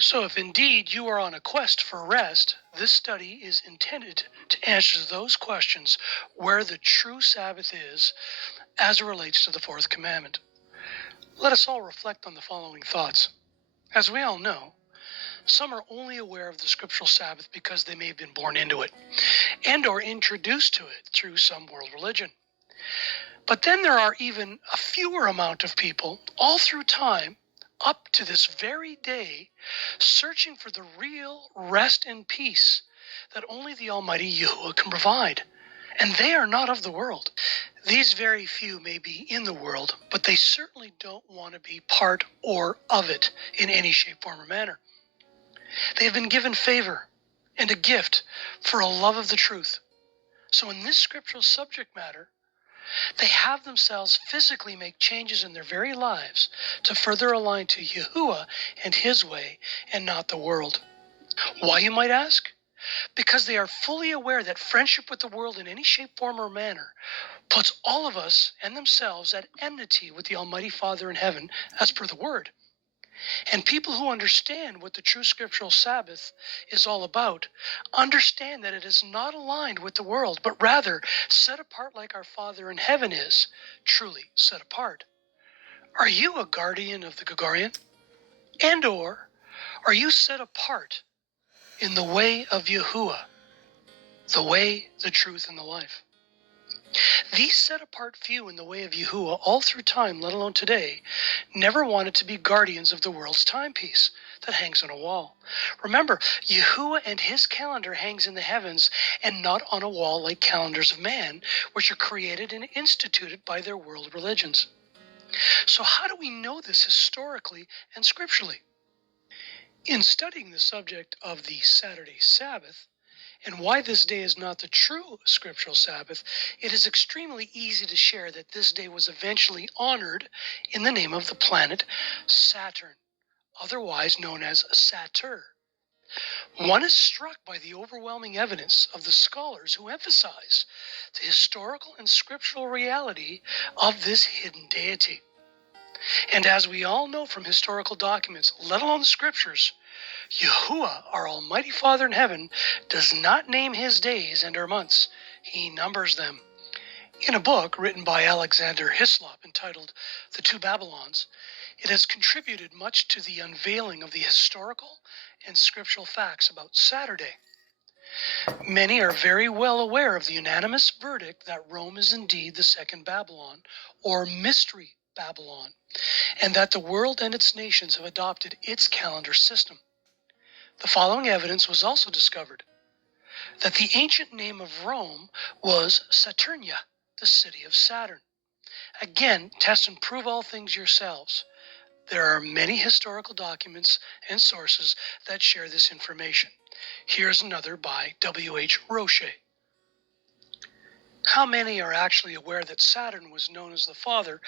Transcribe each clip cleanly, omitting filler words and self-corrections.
So if indeed you are on a quest for rest, this study is intended to answer those questions where the true Sabbath is as it relates to the fourth commandment. Let us all reflect on the following thoughts. As we all know, some are only aware of the scriptural Sabbath because they may have been born into it and or introduced to it through some world religion. But then there are even a fewer amount of people all through time up to this very day searching for the real rest and peace that only the Almighty Yahuwah can provide. And they are not of the world. These very few may be in the world, but they certainly don't want to be part or of it in any shape, form, or manner. They have been given favor and a gift for a love of the truth. So in this scriptural subject matter, they have themselves physically make changes in their very lives to further align to Yahuwah and His way and not the world. Why, you might ask? Because they are fully aware that friendship with the world in any shape, form, or manner puts all of us and themselves at enmity with the Almighty Father in heaven, as per the Word. And people who understand what the true scriptural Sabbath is all about understand that it is not aligned with the world, but rather set apart like our Father in heaven is, truly set apart. Are you a guardian of the Gregorian? And or are you set apart in the way of Yahuwah, the way, the truth, and the life? These set-apart few in the way of Yahuwah all through time, let alone today, never wanted to be guardians of the world's timepiece that hangs on a wall. Remember, Yahuwah and His calendar hangs in the heavens and not on a wall like calendars of man, which are created and instituted by their world religions. So how do we know this historically and scripturally? In studying the subject of the Saturday Sabbath, and why this day is not the true scriptural Sabbath, it is extremely easy to share that this day was eventually honored in the name of the planet Saturn, otherwise known as Satyr. One is struck by the overwhelming evidence of the scholars who emphasize the historical and scriptural reality of this hidden deity. And as we all know from historical documents, let alone the scriptures, Yahuwah, our Almighty Father in heaven, does not name His days and our months. He numbers them. In a book written by Alexander Hislop entitled The Two Babylons, it has contributed much to the unveiling of the historical and scriptural facts about Saturday. Many are very well aware of the unanimous verdict that Rome is indeed the second Babylon, or Mystery Babylon, and that the world and its nations have adopted its calendar system. The following evidence was also discovered: that the ancient name of Rome was Saturnia, the city of Saturn. Again, test and prove all things yourselves. There are many historical documents and sources that share this information. Here's another by W.H. Roche. How many are actually aware that Saturn was known as the father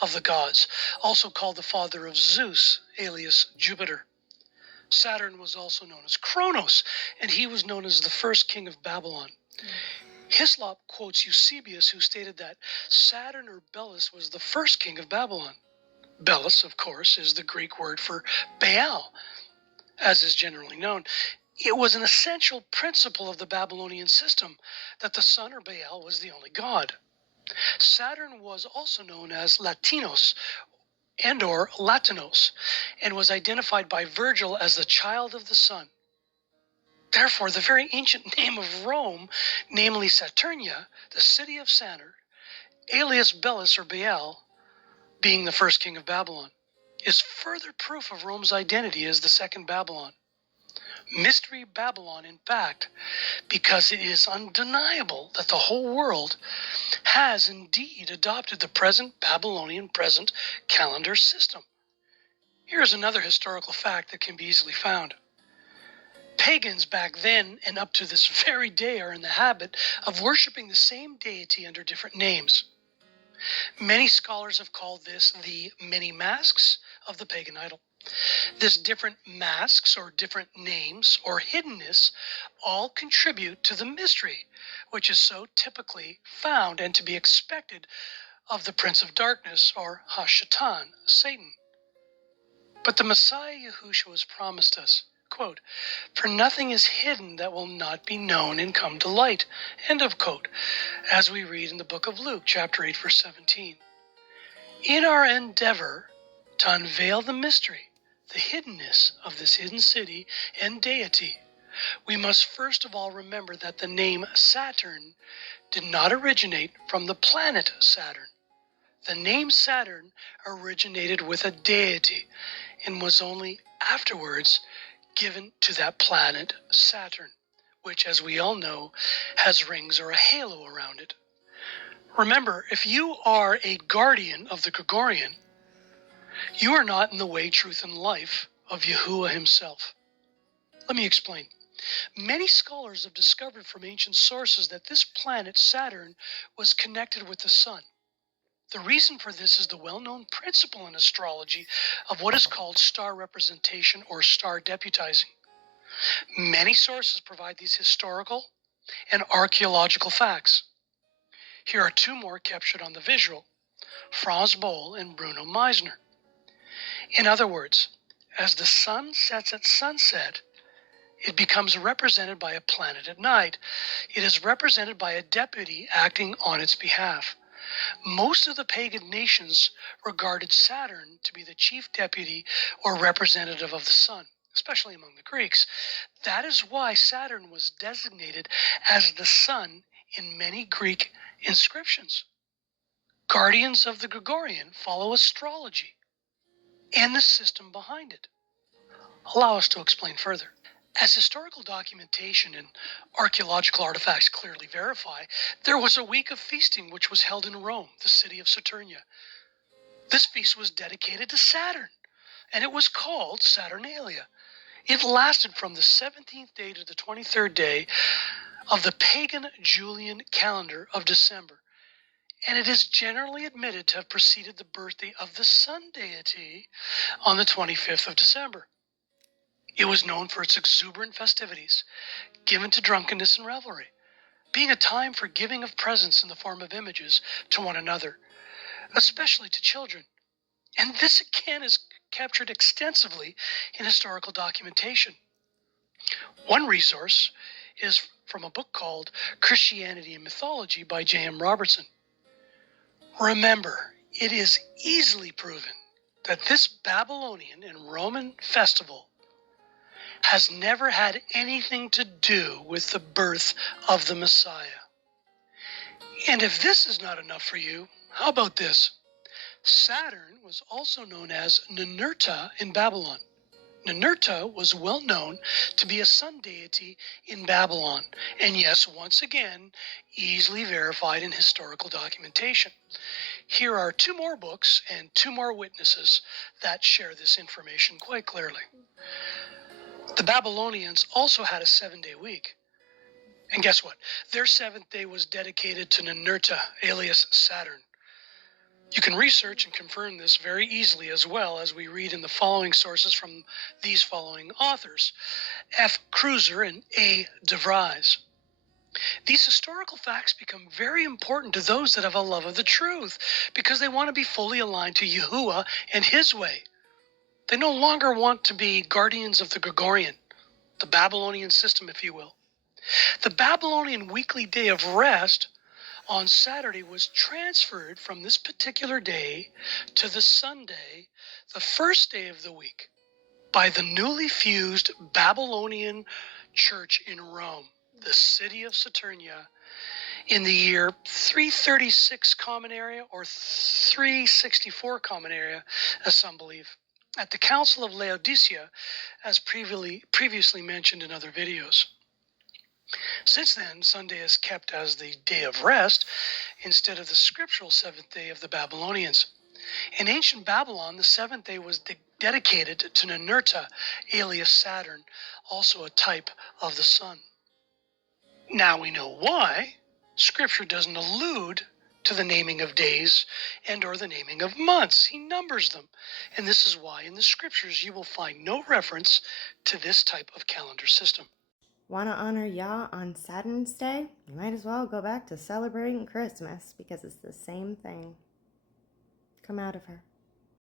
of the gods, also called the father of Zeus, alias Jupiter? Saturn was also known as Kronos, and he was known as the first king of Babylon. Hislop quotes Eusebius, who stated that Saturn or Belus was the first king of Babylon. Belus, of course, is the Greek word for Baal, as is generally known. It was an essential principle of the Babylonian system that the sun or Baal was the only god. Saturn was also known as Latinos, and or Latinos, and was identified by Virgil as the child of the sun. Therefore, the very ancient name of Rome, namely Saturnia, the city of Saturn, alias Belus or Baal, being the first king of Babylon, is further proof of Rome's identity as the second Babylon. Mystery Babylon, in fact, because it is undeniable that the whole world has indeed adopted the present Babylonian present calendar system. Here is another historical fact that can be easily found. Pagans back then and up to this very day are in the habit of worshiping the same deity under different names. Many scholars have called this the many masks of the pagan idol. This different masks or different names or hiddenness all contribute to the mystery, which is so typically found and to be expected of the Prince of Darkness or Hashatan, Satan. But the Messiah Yahushua was promised us, quote, "For nothing is hidden that will not be known and come to light," end of quote, as we read in the book of Luke, chapter 8, verse 17. In our endeavor to unveil the mystery, the hiddenness of this hidden city and deity, we must first of all remember that the name Saturn did not originate from the planet Saturn. The name Saturn originated with a deity and was only afterwards given to that planet Saturn, which, as we all know, has rings or a halo around it. Remember, if you are a guardian of the Gregorian, you are not in the way, truth, and life of Yahuwah himself. Let me explain. Many scholars have discovered from ancient sources that this planet, Saturn, was connected with the sun. The reason for this is the well-known principle in astrology of what is called star representation or star deputizing. Many sources provide these historical and archaeological facts. Here are two more captured on the visual, Franz Boll and Bruno Meisner. In other words, as the sun sets at sunset, it becomes represented by a planet at night. It is represented by a deputy acting on its behalf. Most of the pagan nations regarded Saturn to be the chief deputy or representative of the sun, especially among the Greeks. That is why Saturn was designated as the sun in many Greek inscriptions. Guardians of the Gregorian follow astrology and the system behind it. Allow us to explain further. As historical documentation and archaeological artifacts clearly verify, there was a week of feasting which was held in Rome, the city of Saturnia. This feast was dedicated to Saturn, and it was called Saturnalia. It lasted from the 17th day to the 23rd day of the pagan Julian calendar of December, and it is generally admitted to have preceded the birthday of the sun deity on the 25th of December. It was known for its exuberant festivities, given to drunkenness and revelry, being a time for giving of presents in the form of images to one another, especially to children. And this again is captured extensively in historical documentation. One resource is from a book called Christianity and Mythology by J.M. Robertson. Remember, it is easily proven that this Babylonian and Roman festival has never had anything to do with the birth of the Messiah. And if this is not enough for you, how about this? Saturn was also known as Ninurta in Babylon. Ninurta was well known to be a sun deity in Babylon, and yes, once again, easily verified in historical documentation. Here are two more books and two more witnesses that share this information quite clearly. The Babylonians also had a 7-day week. And guess what? Their 7th day was dedicated to Ninurta, alias Saturn. You can research and confirm this very easily, as well as we read in the following sources from these following authors: F. Cruiser and A. de Vries. These historical facts become very important to those that have a love of the truth, because they want to be fully aligned to Yahuwah and his way. They no longer want to be guardians of the Gregorian, the Babylonian system, if you will. The Babylonian weekly day of rest on Saturday was transferred from this particular day to the Sunday, the first day of the week, by the newly fused Babylonian church in Rome, the city of Saturnia, in the year 336 Common Era or 364 Common Era, as some believe, at the Council of Laodicea, as previously mentioned in other videos. Since then, Sunday is kept as the day of rest instead of the scriptural 7th day of the Babylonians. In ancient Babylon, the 7th day was dedicated to Ninurta, alias Saturn, also a type of the sun. Now we know why Scripture doesn't allude to the naming of days and or the naming of months. He numbers them. And this is why in the Scriptures you will find no reference to this type of calendar system. Want to honor Yah on Saturn's Day? You might as well go back to celebrating Christmas, because it's the same thing. Come out of her.